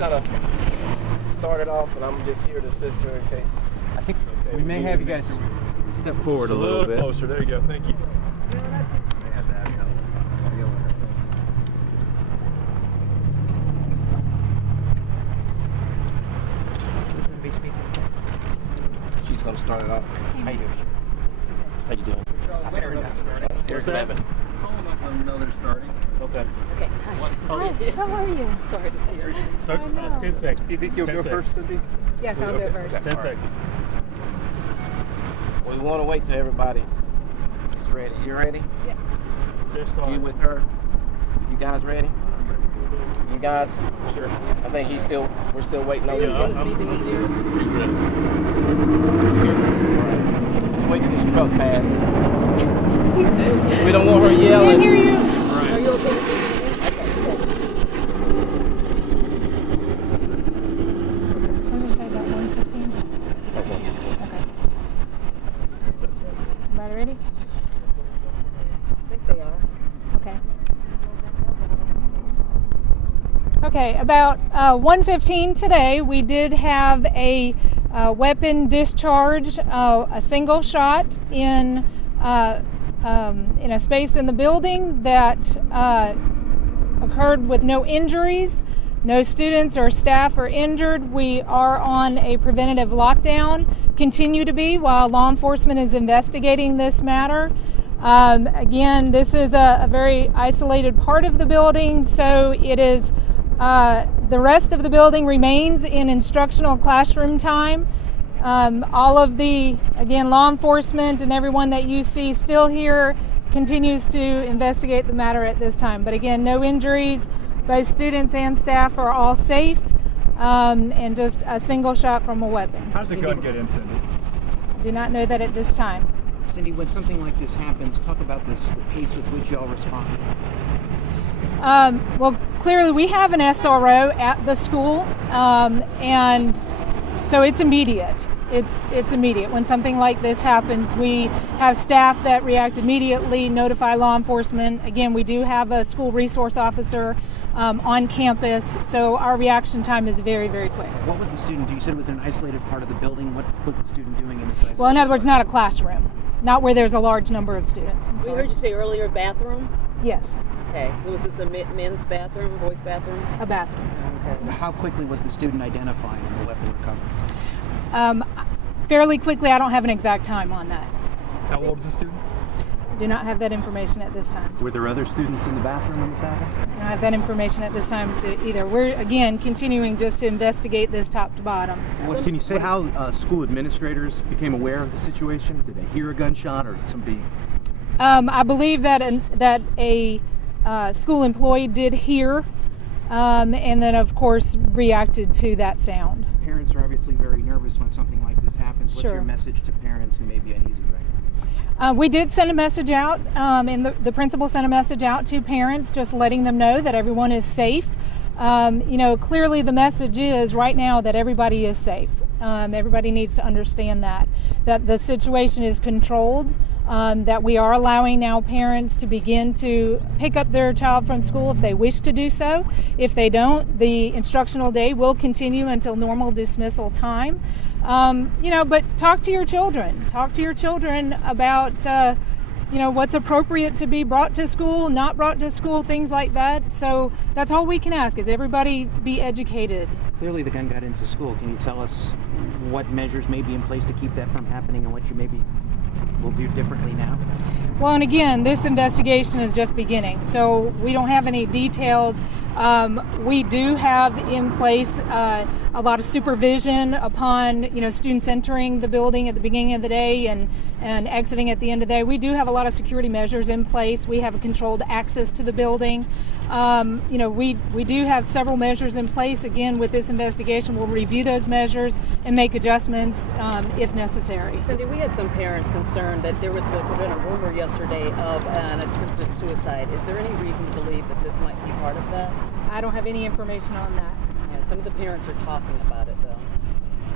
gonna start it off, and I'm just here to assist her in case. I think we may have you guys step forward a little bit. Closer. There you go. Thank you. She's gonna start it off. How you doing? How you doing? Here's 11. Let me know they're starting. Okay. Okay, nice. Hi, how are you? Sorry to see you. Start, I know. 10 seconds. Do you think you'll 10 go seconds. first, Cindy? Yes, I'll go first. 10 seconds. We want to wait till everybody is ready. You ready? Yeah. They're starting. You with her? You guys ready? You guys? Sure. I think we're still waiting on you. Yeah, I'm ready. Just wait till this truck pass. We don't want her yelling. Can't hear you. Right. Are you okay with me? Okay, good. I'm gonna say about 1:15. Okay. Everybody ready? I think they are. Okay. Okay, about 1:15 today, we did have a weapon discharge, a single shot in a space in the building that occurred with no injuries. No students or staff are injured. We are on a preventative lockdown, continue to be, while law enforcement is investigating this matter. Again, this is a very isolated part of the building, so it is the rest of the building remains in instructional classroom time. All of the, again, law enforcement and everyone that you see still here continues to investigate the matter at this time. But again, no injuries. Both students and staff are all safe, and just a single shot from a weapon. How'd the gun get in, Cindy? Do not know that at this time. Cindy, when something like this happens, talk about the pace with which y'all respond. Well, clearly we have an SRO at the school, and so it's immediate. It's immediate. When something like this happens, we have staff that react immediately, notify law enforcement. Again, we do have a school resource officer on campus, so our reaction time is very, very quick. What was the student doing? You said it was an isolated part of the building. What was the student doing in this isolated? Well, in other words, not a classroom, not where there's a large number of students. I'm We sorry. heard you say earlier bathroom. Yes, Okay. Was this a men's bathroom, boys' bathroom? a bathroom. Okay. How quickly was the student identified and the weapon recovered? Fairly quickly. I don't have an exact time on that. How old is the student? Do not have that information at this time. Were there other students in the bathroom when this happened? I don't have that information at this time to either. We're, again, continuing just to investigate this top to bottom. So. Can you say how school administrators became aware of the situation? Did they hear a gunshot, or did somebody? I believe that a school employee did hear, and then of course reacted to that sound. Parents are obviously very nervous when something like this happens. What's Sure. your message to parents who may be uneasy right now? We did send a message out, and the principal sent a message out to parents, just letting them know that everyone is safe. Clearly the message is right now that everybody is safe. Everybody needs to understand that the situation is controlled, that we are allowing now parents to begin to pick up their child from school if they wish to do so. If they don't, the instructional day will continue until normal dismissal time. But talk to your children. Talk to your children about, what's appropriate to be brought to school, not brought to school, things like that. So that's all we can ask, is everybody be educated. Clearly the gun got into school. Can you tell us what measures may be in place to keep that from happening and what you maybe will do differently now? Well, and again, this investigation is just beginning, so we don't have any details. We do have in place a lot of supervision upon students entering the building at the beginning of the day and exiting at the end of the day. We do have a lot of security measures in place. We have a controlled access to the building. We do have several measures in place. Again, with this investigation, we'll review those measures and make adjustments if necessary. Cindy, we had some parents concerned that there was been a rumor yesterday of an attempted suicide. Is there any reason to believe that this might be part of that? I don't have any information on that. Yeah, some of the parents are talking about it, though.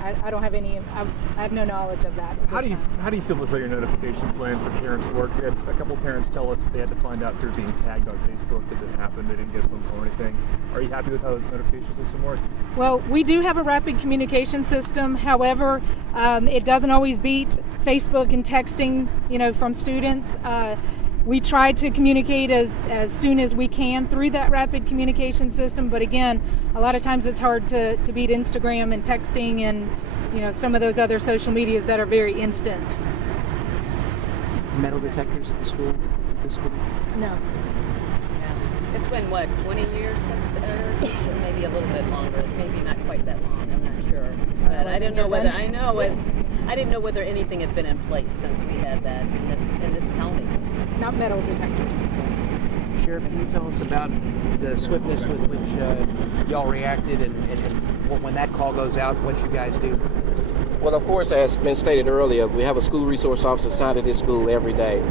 I don't have any. I have no knowledge of that. at How this do you time. how do you feel as though your notification plan for parents worked? We had a couple parents tell us they had to find out through being tagged on Facebook that it happened. They didn't get a phone call or anything. Are you happy with how the notification system worked? Well, we do have a rapid communication system. However, it doesn't always beat Facebook and texting, from students. We try to communicate as soon as we can through that rapid communication system. But again, a lot of times it's hard to beat Instagram and texting and, some of those other social medias that are very instant. Metal detectors at the school? No. Yeah. It's been, 20 years since, or maybe a little bit longer, maybe not quite that long, I'm not sure. But I didn't know whether, I didn't know whether anything had been in place since we had that in this county. Not metal detectors. Sheriff, can you tell us about the swiftness with which y'all reacted and when that call goes out, what you guys do? Well, of course, as been stated earlier, we have a school resource officer assigned to this school every day.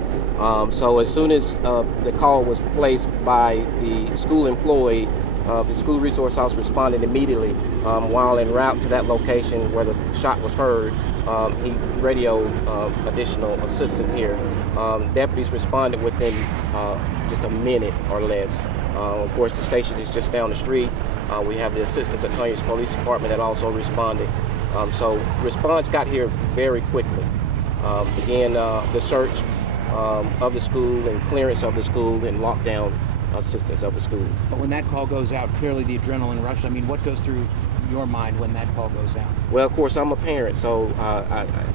So as soon as the call was placed by the school employee, the school resource officer responded immediately while en route to that location where the shot was heard. He radioed additional assistance here. Deputies responded within just a minute or less. Of course, the station is just down the street. We have the assistance at Conyers Police Department that also responded. So response got here very quickly. Began the search of the school and clearance of the school and lockdown assistance of the school. But when that call goes out, clearly the adrenaline rush, what goes through your mind when that call goes out? Well, of course, I'm a parent, so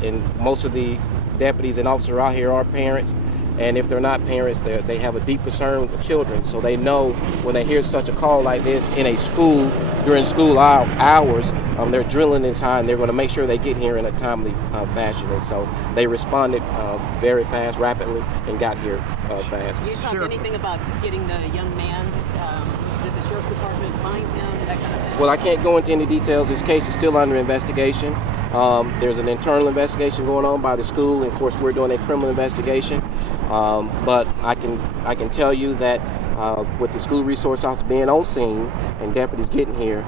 and most of the deputies and officers out here are parents. And if they're not parents, they have a deep concern with children. So they know when they hear such a call like this in a school during school hours, their adrenaline is high, and they're going to make sure they get here in a timely fashion. And so they responded very fast, rapidly, and got here fast. Did you talk anything about getting the young man? Did the sheriff's department find him? That kind of thing? Well, I can't go into any details. This case is still under investigation. There's an internal investigation going on by the school, and of course we're doing a criminal investigation. But I can tell you that with the school resource officer being on scene and deputies getting here,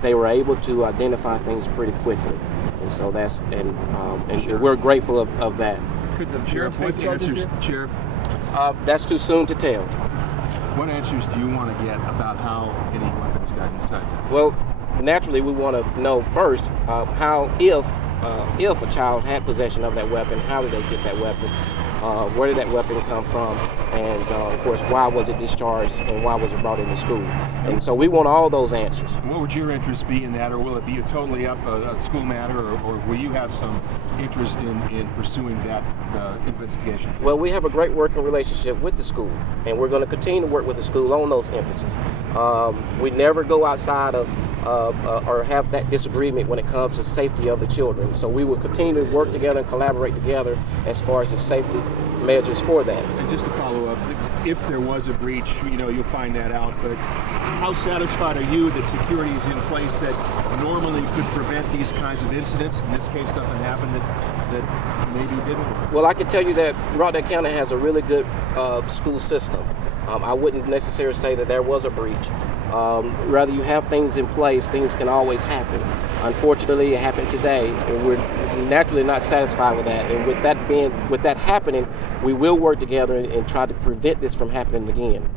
they were able to identify things pretty quickly, and so and we're grateful of that. Could the Sheriff, what answers, Sheriff, That's too soon to tell. what answers do you want to get about how any weapons got inside that? Well, naturally, we want to know first how, if a child had possession of that weapon, how did they get that weapon? Where did that weapon come from? And of course, why was it discharged and why was it brought into school? And so we want all those answers. What would your interest be in that, or will it be a totally up a school matter, or will you have some interest in pursuing that investigation? Well, we have a great working relationship with the school, and we're going to continue to work with the school on those emphases. We never go outside of or have that disagreement when it comes to safety of the children. So we will continue to work together and collaborate together as far as the safety measures for that. And just to follow up, if there was a breach, you'll find that out, but how satisfied are you that security is in place that normally could prevent these kinds of incidents? In this case, something happened that maybe didn't. Well, I can tell you that Rockdale County has a really good school system. I wouldn't necessarily say that there was a breach. Rather, you have things in place, things can always happen. Unfortunately, it happened today, and we're naturally not satisfied with that. And with that happening, we will work together and try to prevent this from happening again.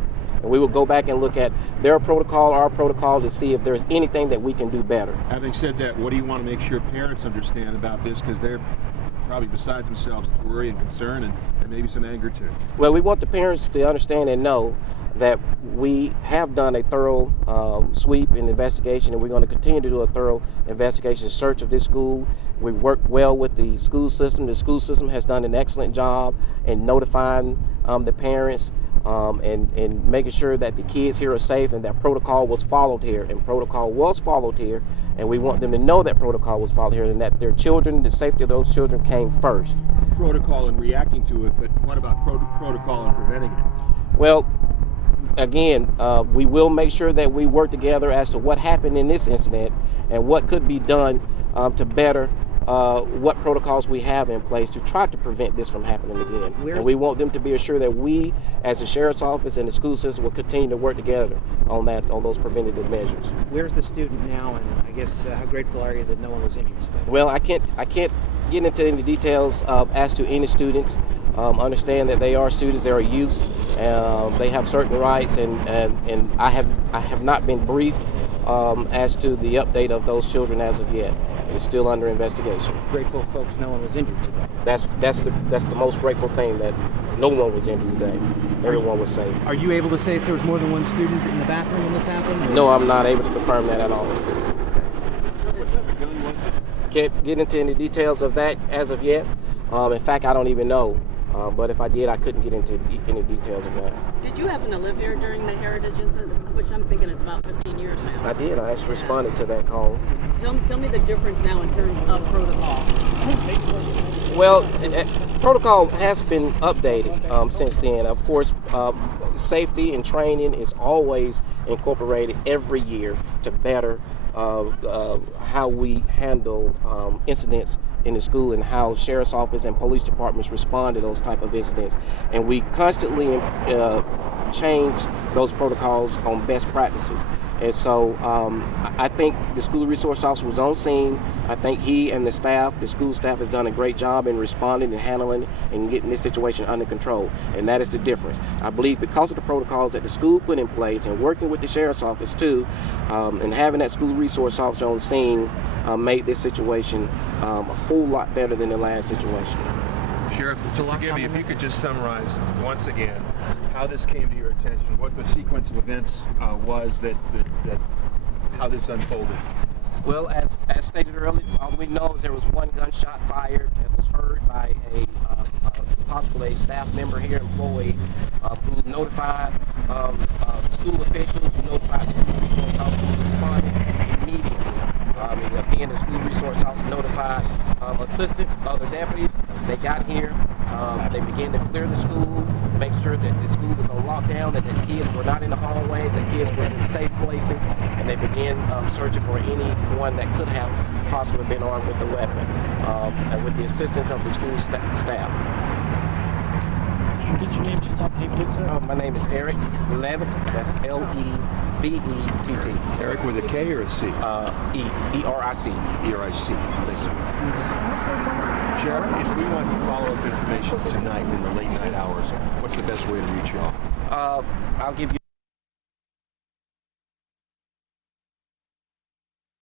And we will go back and look at their protocol, our protocol, to see if there's anything that we can do better. Having said that, what do you want to make sure parents understand about this? Because they're probably beside themselves with worry and concern and maybe some anger too. Well, we want the parents to understand and know that we have done a thorough sweep and investigation, and we're going to continue to do a thorough investigation, search of this school. We work well with the school system. The school system has done an excellent job in notifying the parents and making sure that the kids here are safe and that protocol was followed here. And protocol was followed here, and we want them to know that protocol was followed here and that their children, the safety of those children came first. Protocol and reacting to it, but what about protocol and preventing it? Well, again, we will make sure that we work together as to what happened in this incident and what could be done to better what protocols we have in place to try to prevent this from happening again. Where's- And we want them to be assured that we, as the sheriff's office and the school system, will continue to work together on those preventative measures. Where's the student now, and I guess how grateful are you that no one was injured today? I can't get into any details as to any students. Understand that they are students, they are youths, they have certain rights, and I have not been briefed as to the update of those children as of yet. It's still under investigation. Grateful folks no one was injured today. That's the most grateful thing, that no one was injured today. Everyone was safe. Are you able to say if there was more than one student in the bathroom when this happened? or- No, I'm not able to confirm that at all. What type of gun was it? Can't get into any details of that as of yet. In fact, I don't even know. But if I did, I couldn't get into any details of that. Did you happen to live here during the Heritage incident, which I'm thinking is about 15 years now? I did. I actually responded to that call. Tell me the difference now in terms of protocol. Well, protocol has been updated since then. Of course, safety and training is always incorporated every year to better how we handle incidents in the school and how sheriff's office and police departments respond to those type of incidents. And we constantly change those protocols on best practices. And so I think the school resource officer was on scene. I think he and the school staff has done a great job in responding and handling and getting this situation under control. And that is the difference. I believe because of the protocols that the school put in place and working with the sheriff's office too, and having that school resource officer on scene made this situation a whole lot better than the last situation. Sheriff, forgive me, if you could just summarize once again how this came to your attention, what the sequence of events was that how this unfolded. Well, as stated earlier, all we know is there was one gunshot fired that was heard by possibly a staff member here, employee, who notified school officials, who notified school resource officers, who responded immediately. And again, the school resource officer notified assistants, other deputies. They got here. They began to clear the school, make sure that the school was on lockdown, that the kids were not in the hallways, that kids were in safe places, and they began searching for anyone that could have possibly been armed with a weapon, and with the assistance of the school staff. Get your name just on tape, please, sir. My name is Eric Levitt. That's L-E-V-E-T-T. Eric with a K or a C? E-R-I-C. E-R-I-C. Yes, sir. Sheriff, if we want follow-up information tonight in the late night hours, what's the best way to reach you all? I'll give you